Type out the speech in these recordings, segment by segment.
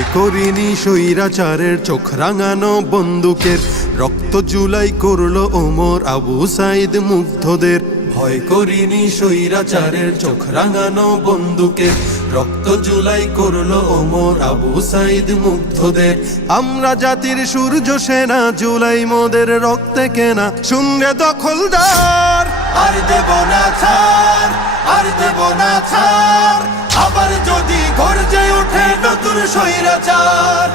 ভয় করিনি স্বৈরাচারের চোখ রাঙানো বন্দুকের, রক্ত জুলাই করলো ওমর আবু সাইদ মুগ্ধদের। ভয় করিনি স্বৈরাচারের চোখ রাঙানো বন্দুকের, রক্ত জুলাই করলো ওমর আবু সাইদ মুগ্ধদের। আমরা জাতির সূর্য সেনা, জুলাই মোদের রক্তে কেনা, শুনরে দখলদার আর দেব না ছাড়, আর দেব না ছাড়। আবার যদি গর্জে ওঠে নতুন স্বৈরাচার,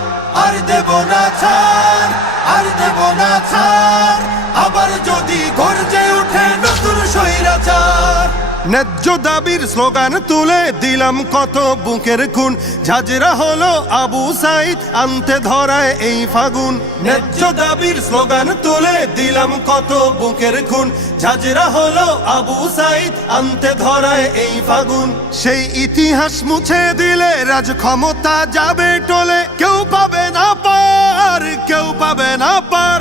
আর দেব না ছাড়, আর দেব না ছাড়। আবার যদি গর্জে ওঠে নতুন স্বৈরাচার। ন্যায্য দাবির স্লোগান তুলে দিলাম কত বুকের খুন, ঝাঁঝরা হলো আবু সাইদ আনতে ধরায় এই ফাগুন। ন্যায্য দাবির স্লোগান তুলে দিলাম কত বুকের খুন, ঝাঁঝরা হলো আবু সাইদ আনতে ধরায় এই ফাগুন। সেই ইতিহাস মুছে দিলে রাজ ক্ষমতা যাবে টলে, কেউ পাবে না পার, কেউ পাবে না পার।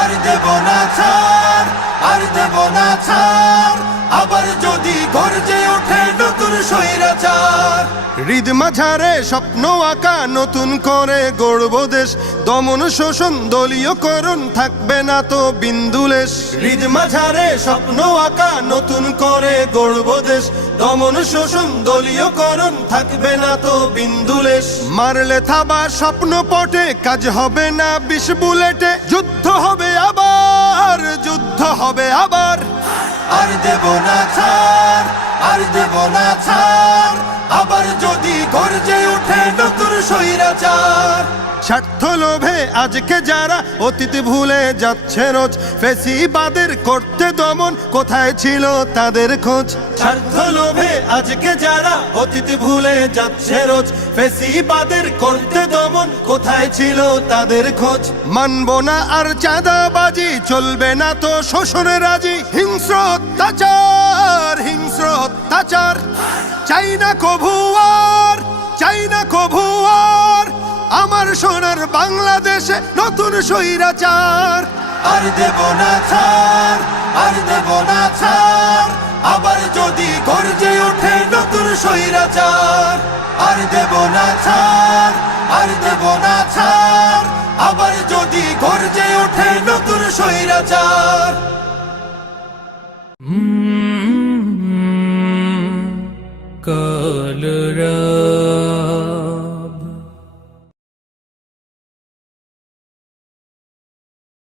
আর দেব না ছাড়, আর দেব না ছাড়। আবার যদি গর্জে ওঠে নতুন স্বৈরাচার। হৃদ মাঝারে স্বপ্ন আঁকা নতুন করে গড়ব দেশ, দমন শোষণ দলীয়করণ থাকবে না তো বিন্দুলেশ। হৃদ মাঝারে স্বপ্ন আঁকা নতুন করে গড়ব দেশ, দমন শোষণ দলীয়করণ থাকবে না তো বিন্দুলেশ। মারলে থাবা স্বপ্ন পটে, কাজ হবে না 20 বুলেটে, যুদ্ধ হবে আবার, যুদ্ধ হবে আবার। আর দেব না ছাড়, আর দেব না ছাড়। আবার যদি গর্জে ওঠে নতুন স্বৈরাচার। স্বার্থ লোভে আজকে যারা অতীত ভুলে যাচ্ছে রোজ, ফেসিবাদের করতে দমন কোথায় ছিল তাদের খোঁজ। স্বার্থ লোভে আজকে যারা অতীত ভুলে যাচ্ছে রোজ, ফেসিবাদের করতে দমন কোথায় ছিল তাদের খোঁজ। মানব না আর চাঁদাবাজি, চলবে না তো শোষণ রাজি। হিংস্র অত্যাচার, হিংস্র অত্যাচার। চাই না কভু আর, চাই না কভু আর আমার সোনার বাংলাদেশে নতুন স্বৈরাচার। আর দেব না ছাড়, আর দেব না ছাড়। আবার যদি গর্জে ওঠে নতুন স্বৈরাচার। আর দেব না ছাড়, আর দেব না ছাড়। আবার যদি গর্জে ওঠে নতুন স্বৈরাচার।